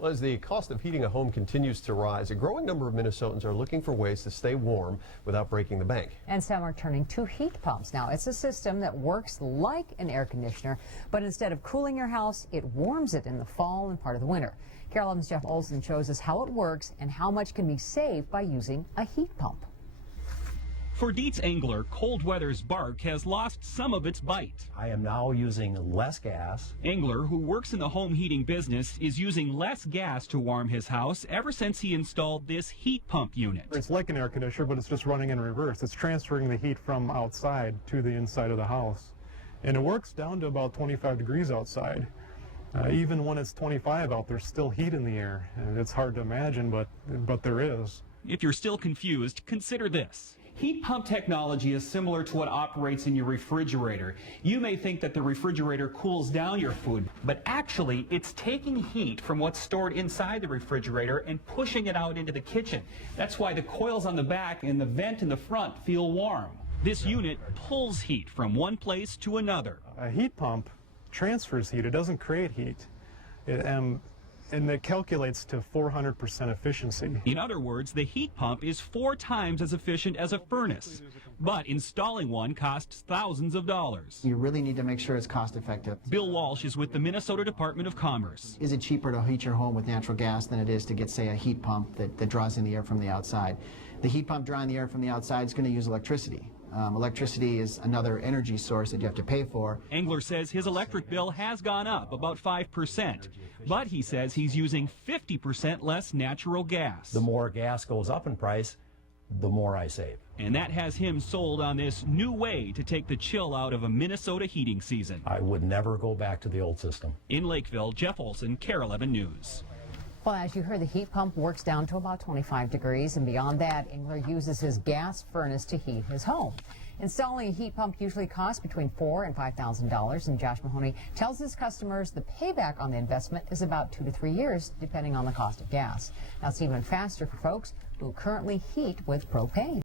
Well, as the cost of heating a home continues to rise, a growing number of Minnesotans are looking for ways to stay warm without breaking the bank. And some are turning to heat pumps. Now, it's a system that works like an air conditioner, but instead of cooling your house, it warms it in the fall and part of the winter. Kare11's Jeff Olson shows us how it works and how much can be saved by using a heat pump. For Dietz Angler, cold weather's bark has lost some of its bite. I am now using less gas. Angler, who works in the home heating business, is using less gas to warm his house ever since he installed this heat pump unit. It's like an air conditioner, but it's just running in reverse. It's transferring the heat from outside to the inside of the house. And it works down to about 25 degrees outside. Even when it's 25 out, there's still heat in the air. And it's hard to imagine, but there is. If you're still confused, consider this. Heat pump technology is similar to what operates in your refrigerator. You may think that the refrigerator cools down your food, but actually it's taking heat from what's stored inside the refrigerator and pushing it out into the kitchen. That's why the coils on the back and the vent in the front feel warm. This unit pulls heat from one place to another. A heat pump transfers heat. It doesn't create heat. And it calculates to 400% efficiency. In other words, the heat pump is 4 times as efficient as a furnace. But installing one costs thousands of dollars. You really need to make sure it's cost effective. Bill Walsh is with the Minnesota Department of Commerce. Is it cheaper to heat your home with natural gas than it is to get, say, a heat pump that draws in the air from the outside? The heat pump drawing the air from the outside is going to use electricity. Electricity is another energy source that you have to pay for. Angler says his electric bill has gone up about 5%, but he says he's using 50% less natural gas. The more gas goes up in price, the more I save. And that has him sold on this new way to take the chill out of a Minnesota heating season. I would never go back to the old system. In Lakeville, Jeff Olson, Kare11 News. Well, as you heard, the heat pump works down to about 25 degrees, and beyond that, Angler uses his gas furnace to heat his home. Installing a heat pump usually costs between $4,000 and $5,000, and Josh Mahoney tells his customers the payback on the investment is about 2 to 3 years, depending on the cost of gas. Now, it's even faster for folks who currently heat with propane.